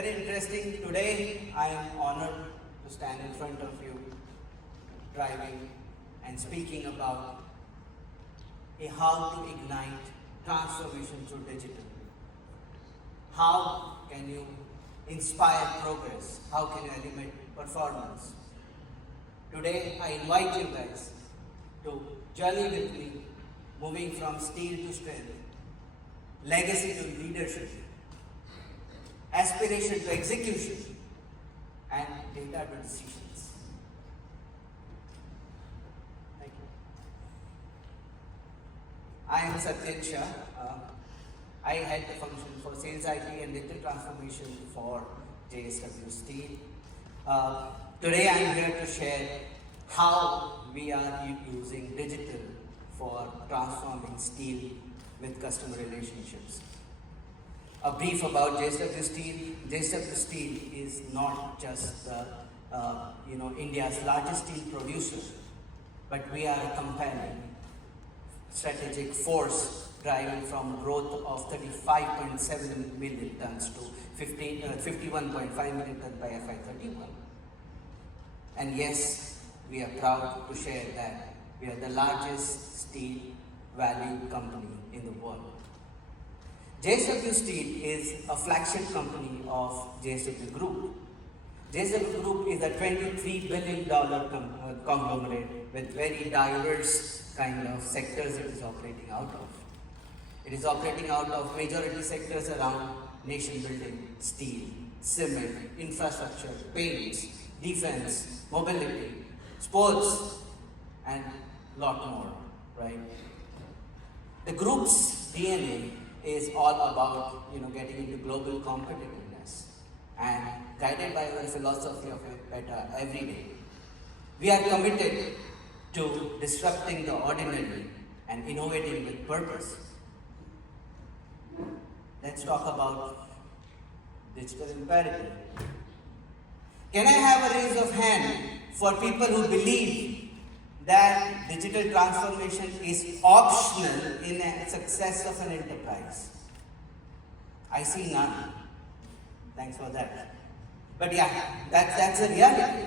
Very interesting. Today I am honored to stand in front of you, driving and speaking about how to ignite transformation through digital. How can you inspire progress? How can you elevate performance? Today I invite you guys to journey with me, moving from steel to strength, legacy to leadership, aspiration to execution, and data to decisions. Thank you. I am Satyen Shah. I head the function for Sales IT and Digital Transformation for JSW Steel. Today I am here to share how we are using digital for transforming steel with customer relationships. A brief about JSW Steel. JSW Steel is not just India's largest steel producer, but we are a compelling strategic force driving from growth of 35.7 million tons to 51.5 million tons by FY31. And yes, we are proud to share that we are the largest steel value company in the world. JSW Steel is a flagship company of JSW Group. JSW Group is a $23 billion conglomerate with very diverse kind of sectors it is operating out of. It is operating out of majority sectors around nation building, steel, cement, infrastructure, paints, defense, mobility, sports, and lot more, right? The group's DNA is all about getting into global competitiveness and guided by our philosophy of better every day. We are committed to disrupting the ordinary and innovating with purpose. Let's talk about digital imperative. Can I have a raise of hand for people who believe that digital transformation is optional in the success of an enterprise? I see none. Thanks for that. But yeah, that's a reality.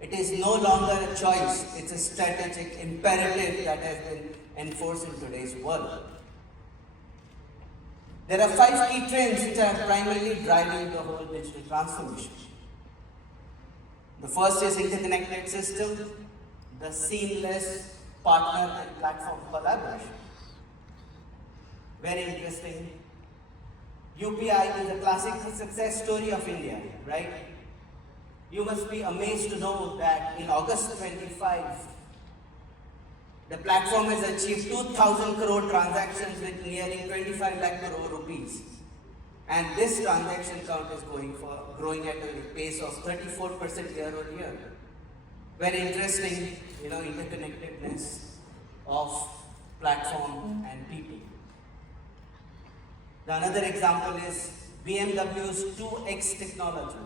It is no longer a choice. It's a strategic imperative that has been enforced in today's world. There are 5 key trends which are primarily driving the whole digital transformation. The first is interconnected system, the seamless partner and platform collaboration. Very interesting. UPI is a classic success story of India, right? You must be amazed to know that in August 25, the platform has achieved 2,000 crore transactions with nearing 25 lakh crore rupees. And this transaction count is growing at a pace of 34% year on year. Very interesting, interconnectedness of platform and people. Another example is BMW's 2X technology,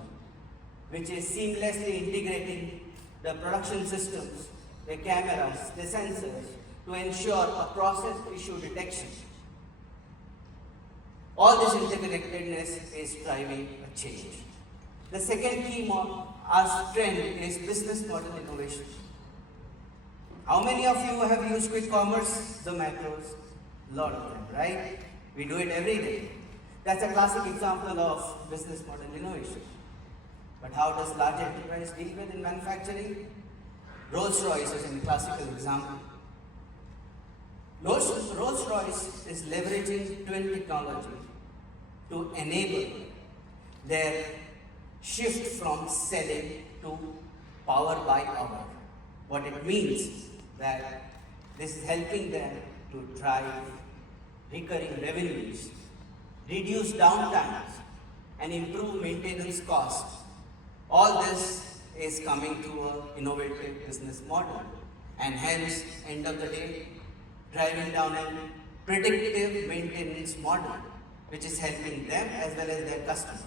which is seamlessly integrating the production systems, the cameras, the sensors to ensure a process issue detection. All this interconnectedness is driving a change. The second key trend is business model innovation. How many of you have used quick commerce? Zomatos? A lot of them, right? We do it every day. That's a classic example of business model innovation. But how does large enterprise deal with in manufacturing? Rolls-Royce is a classical example. Rolls-Royce is leveraging twin technology to enable their shift from selling to power by hour. What it means that this is helping them to drive recurring revenues, reduce downtimes, and improve maintenance costs. All this is coming through an innovative business model, and hence, end of the day, driving down a predictive maintenance model, which is helping them as well as their customers.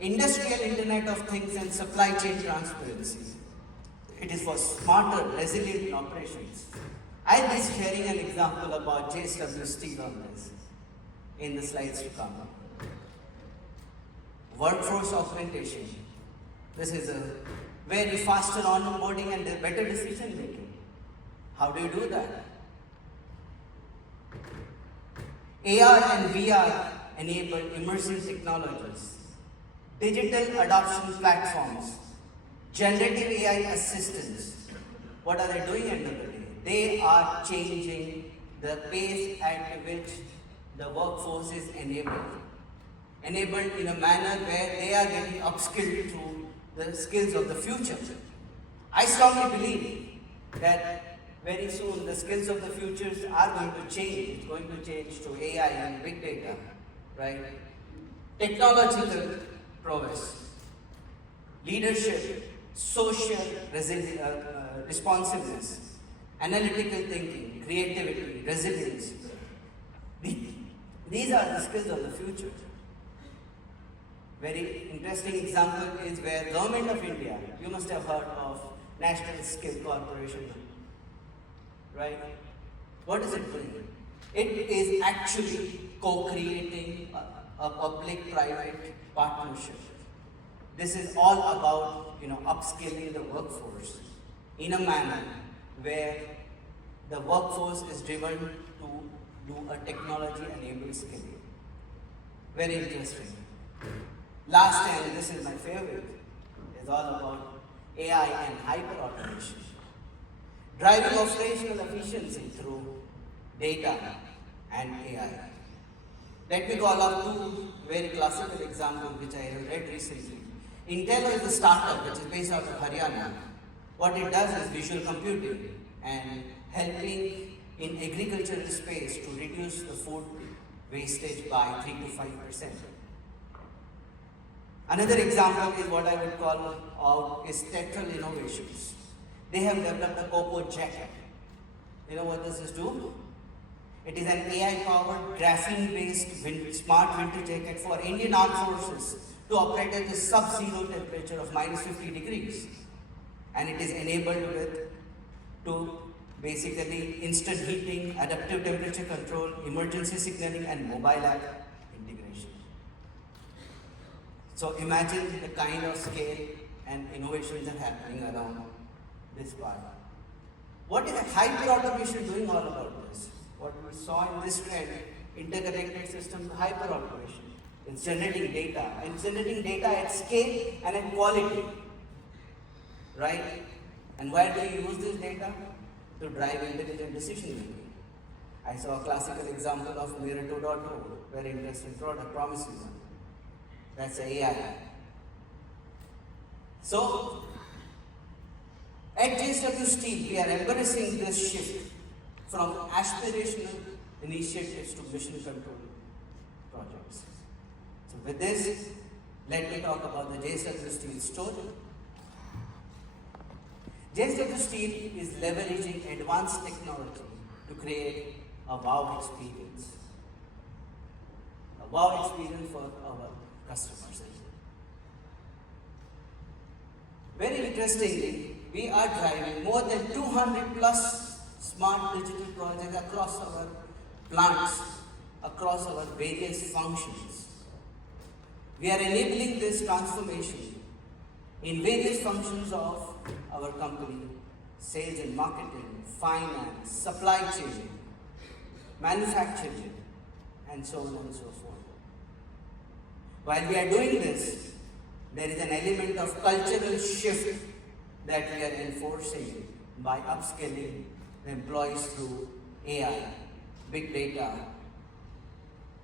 Industrial Internet of Things and supply chain transparency. It is for smarter, resilient operations. I'll be sharing an example about JSW Steel on this in the slides to come. workforce augmentation. This is a very faster onboarding and better decision making. How do you do that? AR and VR enable immersive technologies, digital adoption platforms, generative AI assistants. What are they doing end of the day? They are changing the pace at which the workforce is enabled. Enabled in a manner where they are getting upskilled through the skills of the future. I strongly believe that very soon the skills of the futures are going to change. It's going to change to AI and big data, right? Technological prowess, leadership, social responsiveness, analytical thinking, creativity, resilience. These are the skills of the future. Very interesting example is where Government of India, you must have heard of National Skill Corporation, right? What is it doing? It is actually co-creating a public-private partnership. This is all about upskilling the workforce in a manner where the workforce is driven to do a technology-enabled skilling. Very interesting. Last, and this is my favorite, is all about AI and hyper-automation. Driving operational efficiency through data and AI. Let me call out two very classical examples which I have read recently. Intello is a startup which is based out of Haryana. What it does is visual computing and helping in agricultural space to reduce the food wastage by 3 to 5%. Another example is what I would call out is Tetral Innovations. They have developed a Coco jacket. You know what does this do? It is an AI-powered, graphene-based smart winter jacket for Indian Armed Forces to operate at the sub-zero temperature of -50 degrees. And it is enabled to basically instant heating, adaptive temperature control, emergency signaling, and mobile app integration. So imagine the kind of scale and innovations that are happening around this part. What is hyper-automation doing all about this? What we saw in this trend, interconnected systems, hyper-automation. It's generating data, and it's generating data at scale and at quality, right? And where do you use this data? To drive intelligent decision making. I saw a classical example of Mirror 2.0, very interesting product, promising one. That's AI. So, at JSW Steel, we are embracing this shift from aspirational initiatives to mission control projects. So with this, let me talk about the JSW Steel story. JSW Steel is leveraging advanced technology to create a wow experience. A wow experience for our customers. Very interestingly, we are driving more than 200 plus smart digital projects across our plants, across our various functions. We are enabling this transformation in various functions of our company: sales and marketing, finance, supply chain, manufacturing, and so on and so forth. While we are doing this, there is an element of cultural shift that we are enforcing by upskilling the employees through AI, big data,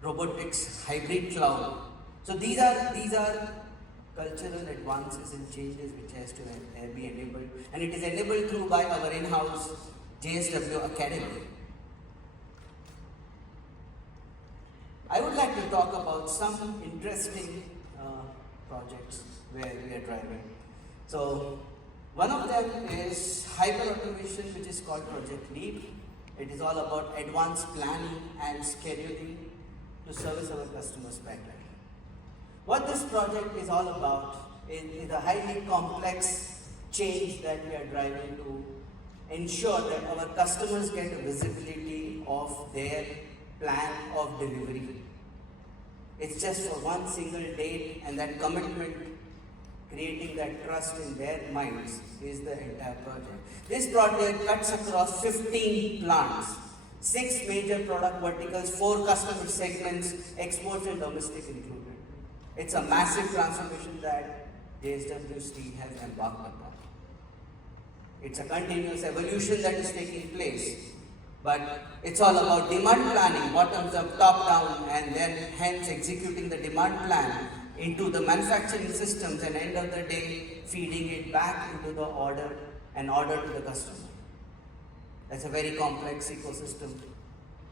robotics, hybrid cloud. So these are cultural advances and changes which has to be enabled, and it is enabled through by our in-house JSW Academy. I would like to talk about some interesting projects where we are driving. So one of them is hyper-automation, which is called Project Leap. It is all about advanced planning and scheduling to service our customers better. What this project is all about is a highly complex change that we are driving to ensure that our customers get a visibility of their plan of delivery. It's just for one single date, and that commitment, creating that trust in their minds, is the entire project. This project cuts across 15 plants, 6 major product verticals, 4 customer segments, exports and domestic included. It's a massive transformation that JSW Steel has embarked upon. It's a continuous evolution that is taking place, but it's all about demand planning, bottoms up, top down, and then hence executing the demand plan into the manufacturing systems, and end of the day feeding it back into the order and order to the customer. That's a very complex ecosystem,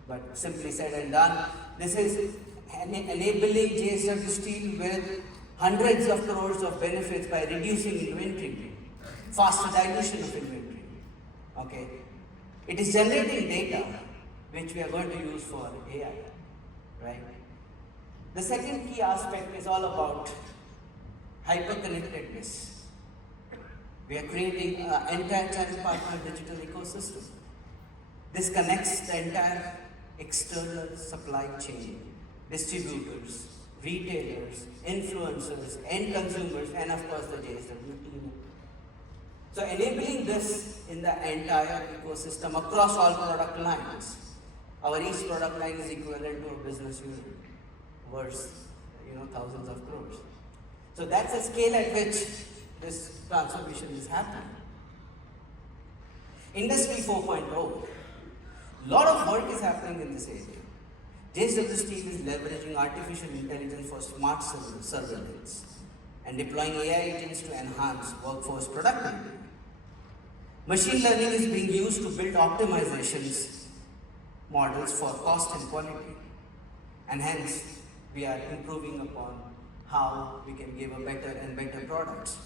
but simply said and done, this is enabling JSW Steel with hundreds of crores of benefits by reducing inventory, faster dilution of inventory. Okay, it is generating data which we are going to use for AI, right? The second key aspect is all about hyper-connectedness. We are creating an entire channel partner digital ecosystem. This connects the entire external supply chain, distributors, retailers, influencers, end consumers, and of course the JSW team. So enabling this in the entire ecosystem across all product lines. Our each product line is equivalent to a business unit worth, thousands of crores. So that's the scale at which this transformation is happening. Industry 4.0. Lot of work is happening in this area. JSW Steel is leveraging artificial intelligence for smart surveillance and deploying AI agents to enhance workforce productivity. Machine learning is being used to build optimizations models for cost and quality, and hence we are improving upon how we can give a better and better products.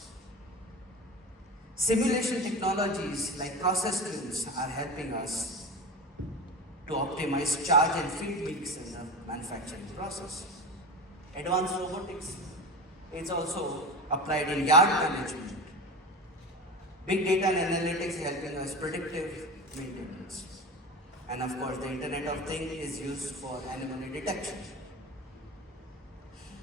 Simulation technologies like process tools are helping us to optimize charge and feed mix in the manufacturing process. Advanced robotics is also applied in yard management. Big data and analytics is helping us predictive maintenance. And of course, the Internet of Things is used for anomaly detection.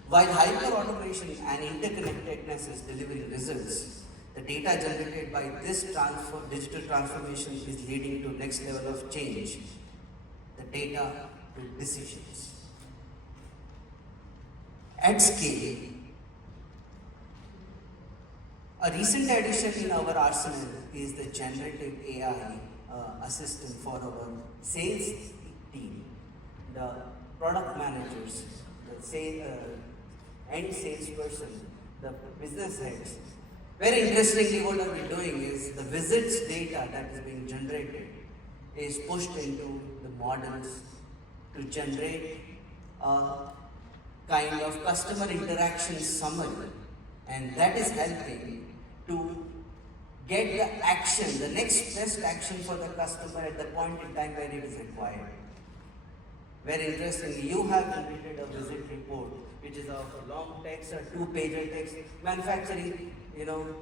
While hyper-automation and interconnectedness is delivering results, the data generated by this digital transformation is leading to next level of change, the data to decisions. At scale, a recent addition in our arsenal is the generative AI assistant for our sales team, the product managers, the end salesperson, the business heads. Very interestingly, what are we doing is the visits data that is being generated is pushed into the models to generate a kind of customer interaction summary, and that is helping to get the action, the next best action for the customer at the point in time where it is required. Very interestingly, you have generated a visit report, which is of a long text or 2-page text. Manufacturing,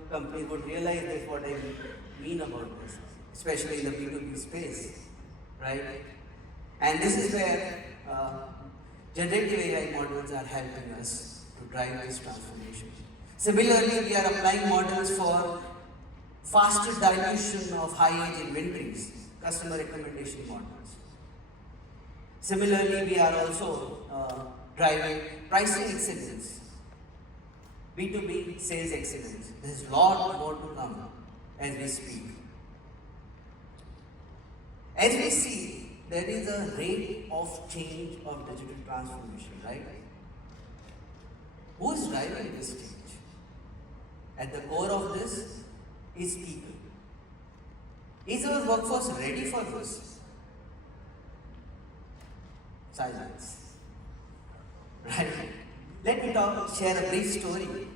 companies would realize this, what I mean about this, especially in the B2B space, right? And this is where generative AI models are helping us to drive this transformation. Similarly, we are applying models for faster dilution of high-age inventories, customer recommendation models. Similarly, we are also driving pricing excellence, B2B sales excellence. There is a lot more to come as we speak. As we see, there is a rate of change of digital transformation, right? Who is driving this change? At the core of this is people. Is our workforce ready for this? Silence. Right? Let me share a brief story.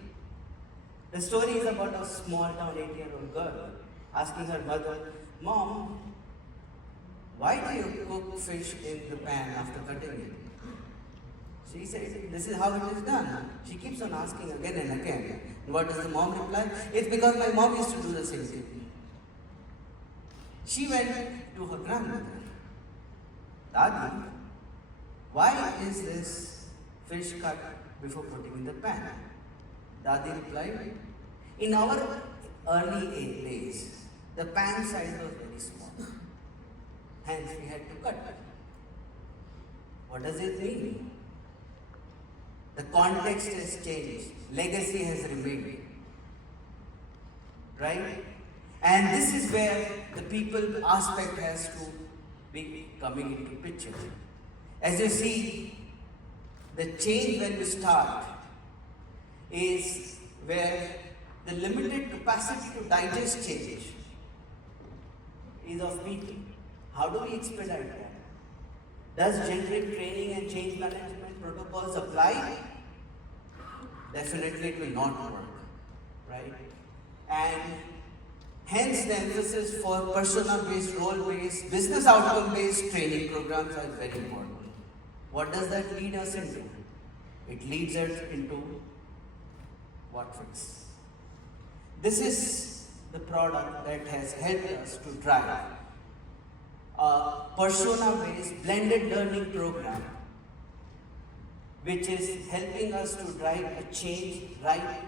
The story is about a small town 8-year-old girl asking her mother, "Mom, why do you cook fish in the pan after cutting it?" She said, "This is how it is done." She keeps on asking again and again. And what does the mom reply? "It's because my mom used to do the same thing." She went to her grandmother. "Dadi, why is this fish cut before putting in the pan? Dadi replied, in our early days, the pan size was very small. Hence, we had to cut. What does it mean? The context has changed. Legacy has remained. Right? And this is where the people aspect has to be coming into picture. As you see, the change when we start is where the limited capacity to digest change is of people. How do we expedite that? Does generic training and change management protocols apply? Definitely it will not work, right? And hence the emphasis for persona-based, role-based, business outcome-based training programs are very important. What does that lead us into? It leads us into what fits. This is the product that has helped us to drive a persona-based blended learning program which is helping us to drive a change right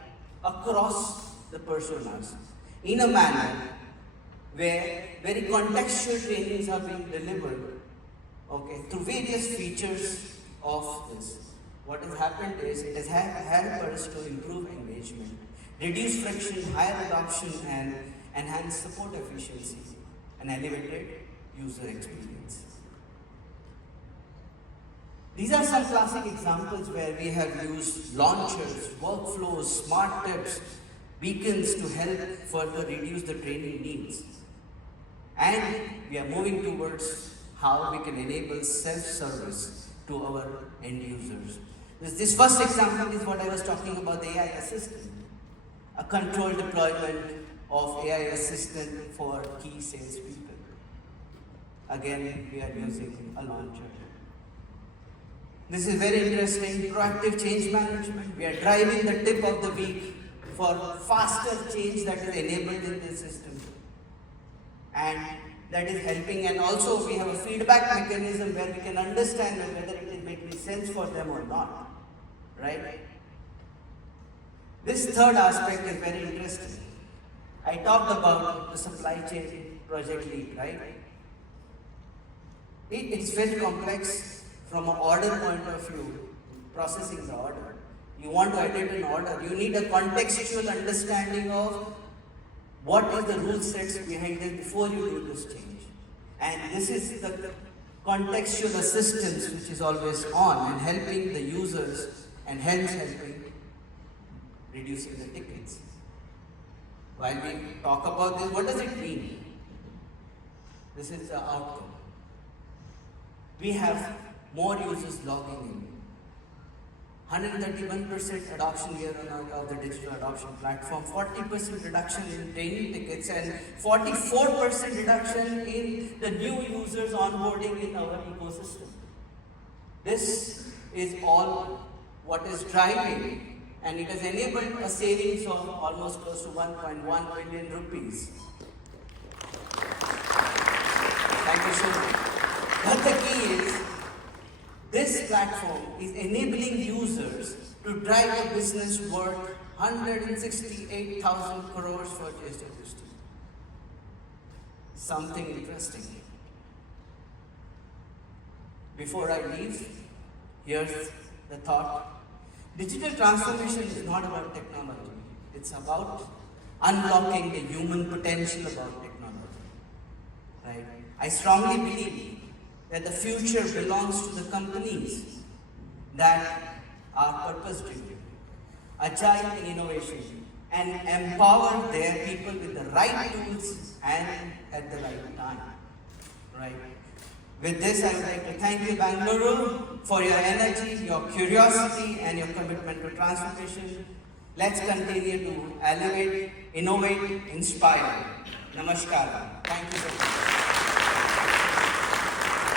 across the personas in a manner where very contextual trainings are being delivered, okay, through various features of this. What has happened is it has helped us to improve engagement, reduce friction, higher adoption, and enhance support efficiency and elevated user experience. These are some classic examples where we have used launchers, workflows, smart tips, beacons to help further reduce the training needs. And we are moving towards how we can enable self-service to our end users. This first example is what I was talking about, the AI assistant. A controlled deployment of AI assistant for key sales people. Again, we are using a launcher. This is very interesting, proactive change management. We are driving the tip of the week for faster change that is enabled in the system. And that is helping, and also we have a feedback mechanism where we can understand whether it is making sense for them or not, right? This third aspect is very interesting. I talked about the supply chain project lead, right? It's very complex from an order point of view, processing the order. You want to edit an order, you need a contextual understanding of what is the rule sets behind it before you do this change. And this is the contextual assistance which is always on and helping the users and hence helping reducing the tickets. While we talk about this, what does it mean? This is the outcome. We have more users logging in. 131% adoption year on of the digital adoption platform, 40% reduction in training tickets, and 44% reduction in the new users onboarding in our ecosystem. This is all what is driving, and it has enabled a savings of almost close to 1.1 billion rupees. Thank you so much. But the key is, this platform is enabling users to drive a business worth 168,000 crores for JSW Steel. Something interesting. Before I leave, here's the thought. Digital transformation is not about technology. It's about unlocking the human potential about technology. Right? I strongly believe that the future belongs to the companies that are purpose-driven, agile in innovation, and empower their people with the right tools and at the right time. Right? With this, I would like to thank you, Bangalore, for your energy, your curiosity, and your commitment to transformation. Let's continue to elevate, innovate, inspire. Namaskar. Thank you so much.